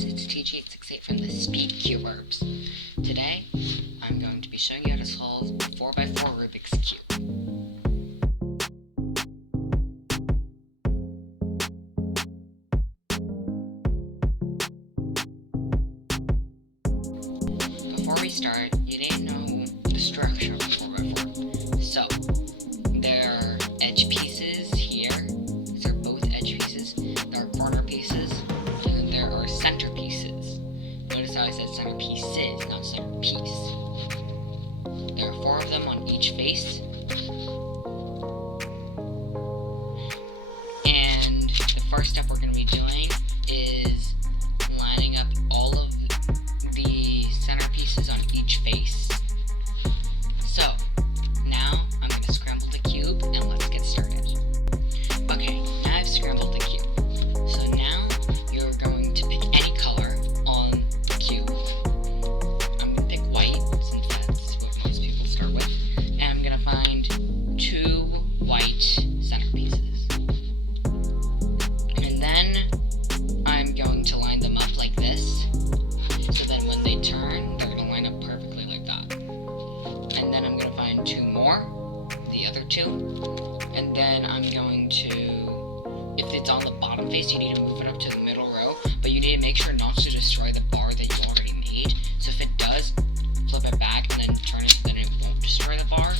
guys, it's TG868 from the Speedcubirbs. Today, I'm going to be showing you how to solve 4x4 Rubik's Cube. Before we start, you need to know the structure of a 4x4. So, there are edge pieces here. These are both edge pieces. There are corner pieces. And there are center pieces. Notice how I said center pieces, not center piece. There are 4 of them on each face. And the first step we're going to be doing is lining up all of the center pieces on each face. So, now I'm going to scramble the cube and let's get started. Okay, now I've scrambled the cube. So now you're going to pick any color on the cube. I'm going to pick white since that's what most people start with. And I'm going to find 2 white center pieces. And then I'm going to line them up like this. So then when they turn, they're going to line up perfectly like that. And then I'm going to find 2 more, the other 2. And then I'm going to, if it's on the bottom face, you need to move it up to the middle row. But you need to make sure not to destroy the bar that you already made. So if it does, flip it back and then turn it so then it won't destroy the bar.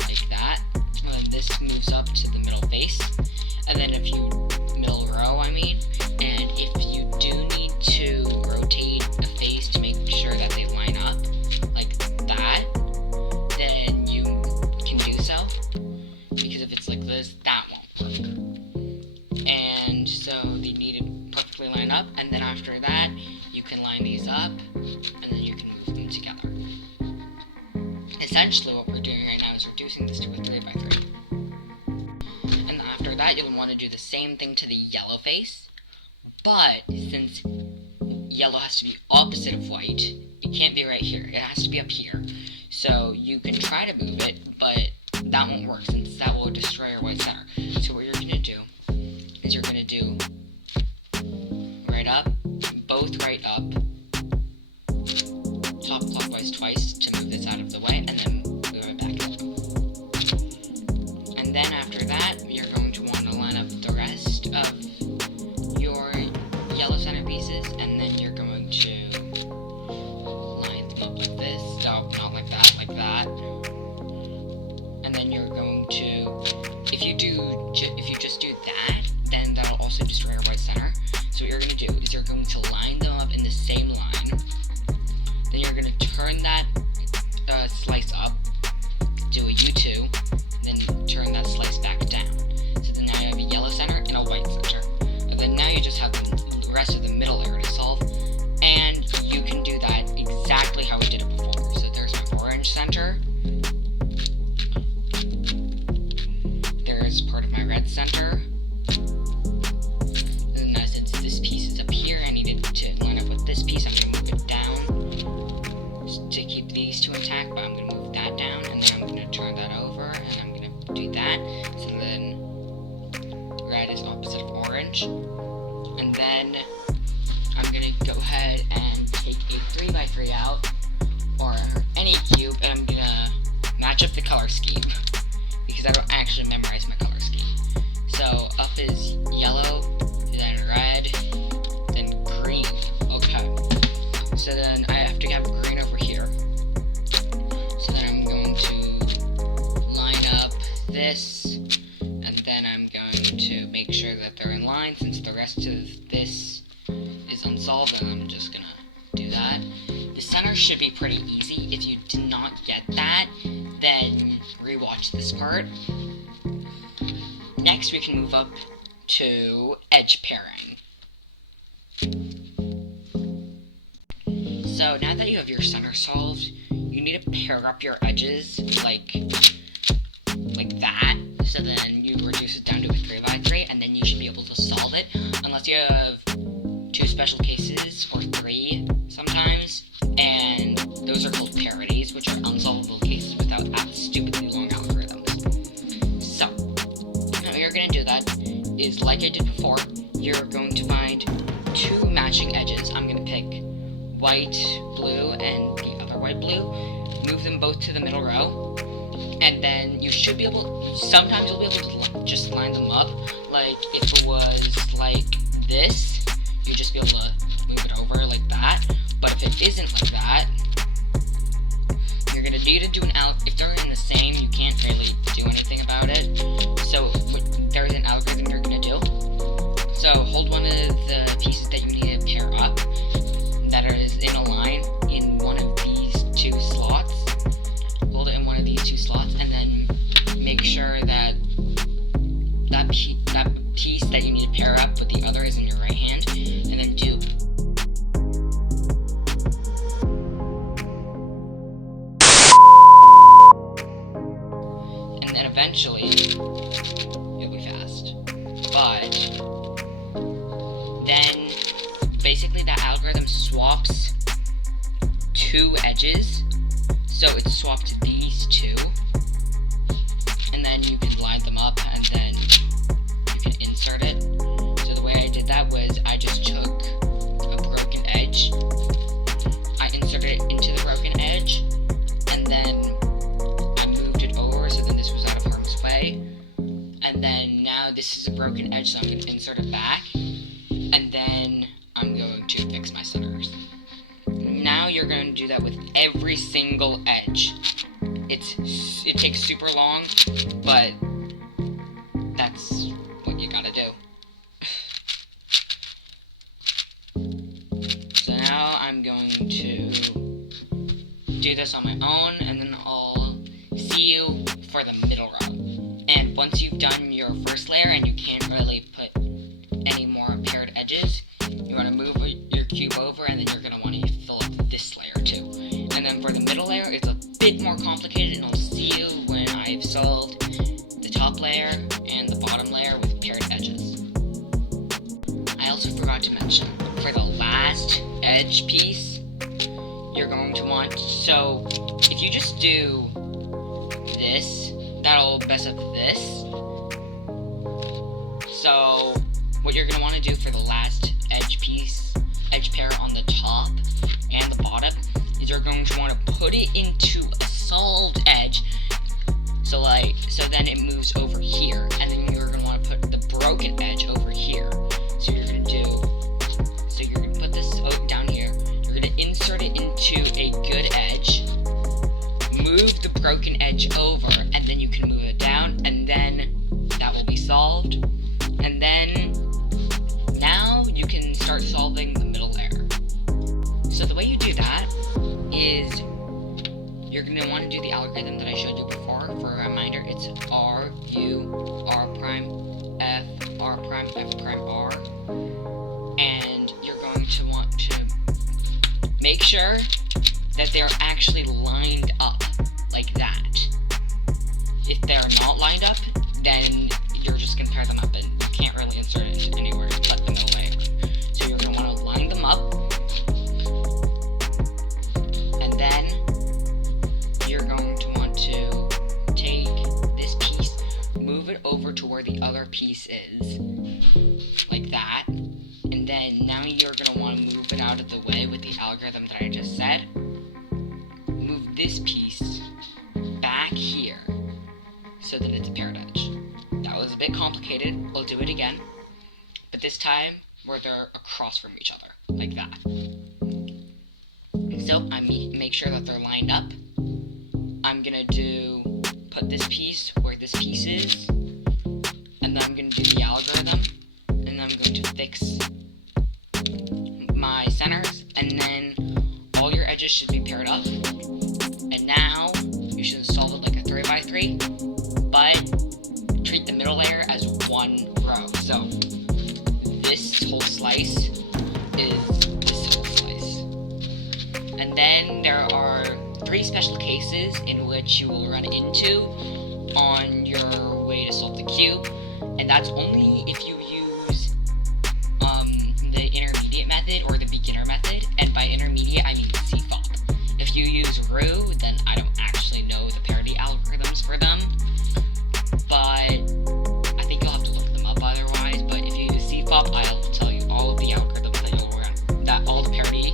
Like that. And then this moves up to the middle face. And then if you, middle row I mean. And if you do need to rotate a face to make sure that they line up like that, then you can do so. Because if it's like this, that won't work. And so they need to perfectly line up, and then after that, you can line these up, and then you can move them together. Essentially what we're doing right now is reducing this to a 3x3. And after that, you'll want to do the same thing to the yellow face. But since yellow has to be opposite of white, it can't be right here. It has to be up here. So you can try to move it, but that won't work since that will destroy your white center. So what you're going to do is you're going to do right up, both right up, top clockwise twice to move this out of the way, and then move it back up. And then after that, you're going to want to line up the rest of your yellow center pieces, and then you're going to line them up like this. No, not like that, like that. And then you're going to, if you just do that, then that'll also destroy your white center. So what you're going to do is you're going to line them up in the same line. Then you're going to turn that slice up, do a U2, then turn that slice back down. So then now you have a yellow center and a white center. And then now you just have the rest of the middle area to solve. And you can do that exactly how we did it before. So there's my orange center. There's part of my red center. And now since this piece is up here, I needed to line up with this piece. I'm going to move it down to keep these 2 intact, but I'm going to move that down, and then I'm going to turn that over, and I'm going to do that. So then red is opposite of orange. And then I'm going to go ahead and take a 3x3 out, or any cube, and I'm going to match up the color scheme, because I don't actually memorize my color scheme. So up is yellow, then red, then green. Okay. So then I have to have green over here. So then I'm going to line up this, and then I'm going to make sure that they're in line since the rest of this is unsolved, and I'm just gonna do that. The center should be pretty easy. If you did not get that, then rewatch this part. Next, we can move up to edge pairing. So now that you have your center solved, you need to pair up your edges like that. So then you reduce it down to a 3x3, and then you should be able to solve it, unless you have 2 special cases, or 3 sometimes, and those are called parodies, which are unsolvable cases without stupidly long algorithms. So, how you're going to do that is, like I did before, you're going to find 2 matching edges white, blue, and the other white, blue, move them both to the middle row, and then you should be able, sometimes you'll be able to just line them up. Like, if it was like this, you'd just be able to move it over like that. But if it isn't like that, you're gonna need to do an if they're in the same, you can't really do anything about it. So there's an algorithm you're gonna do. So hold one of the pieces that you need to pair up that is in a line in one of these two slots. Hold it in one of these two slots, and then make sure that that piece that you need to pair up with the other is in your right hand, and then do. And then eventually, it'll be fast. But then basically that algorithm swaps two edges. So it swapped these two, and then you can line them up, and then you can insert it. So the way I did that was I just took a broken edge, I inserted it into the broken edge, and then I moved it over so then this was out of harm's way. And then now this is a broken edge, so I'm going to insert it back, and then I'm going to fix my centers. Now you're going to do that with every single edge. It takes super long, but that's what you gotta do. So now I'm going to do this on my own, and then I'll see you for the middle row. And once you've done your first layer and you can't really put any more paired edges, you want to move your cube over, and then you're going to want to fill up this layer too. And then for the middle layer, it's a bit more complicated, and I'll see you when I've solved the top layer and the bottom layer with paired edges. I also forgot to mention, for the last edge piece, you're going to want, so if you just do this, that'll mess up this. So what you're going to want to do for the last edge piece, edge pair on the top and the bottom, is you're going to want to put it into a solved edge. So then it moves over here, and then you're going to want to put the broken edge over here. So you're going to put this down here. You're going to insert it into a good edge, move the broken edge over, and then you can move it down, and then that will be solved. And then now you can start solving the middle layer. So the way you do that is you're going to want to do the algorithm that I showed you before. For a reminder, it's R, U, R prime, F, R prime, F prime, R. And you're going to want to make sure that they're actually lined up like that. If they're not lined up, then you're just going to pair them up and can't really insert it anywhere but the middle layer. So you're going to want to line them up, and then you're going to want to take this piece, move it over to where the other piece is, like that, and then now you're going to want to move it out of the way with the algorithm that I just said. Move this piece back here so that it's a paired edge. That was a bit complicated, I'll do it again, but this time where they're across from each other, like that. So I make sure that they're lined up. I'm gonna put this piece where this piece is, and then I'm gonna do the algorithm, and then I'm going to fix my centers, and then all your edges should be paired up. And now you should solve it like a 3x3, but treat the middle layer as one row. So this whole slice is this whole slice. And then there are 3 special cases in which you will run into on your way to solve the cube, and that's only if you use the intermediate method or the beginner method, and by intermediate I mean CFOP. If you use Ru, then I don't actually know the parity algorithms for them, but I think you'll have to look them up otherwise. But if you use CFOP, I'll tell you all of the algorithms that you'll run, all the parity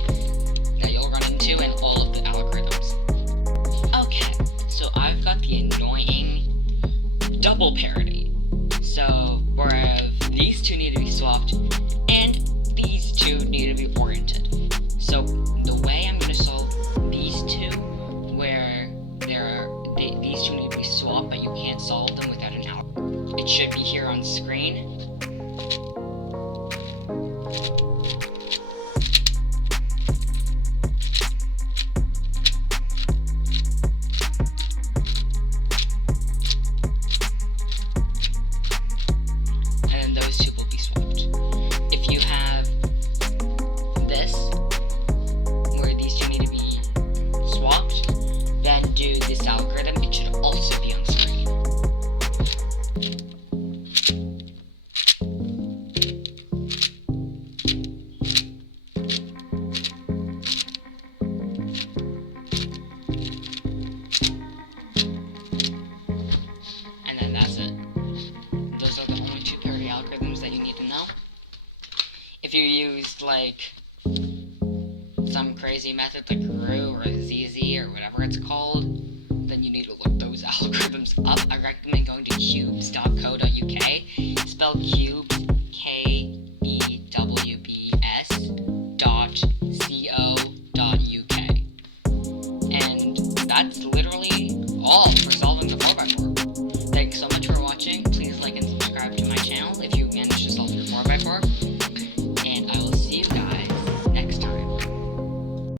like some crazy method like GRU or ZZ or whatever it's called, then you need to look those algorithms up. I recommend going to cubes.com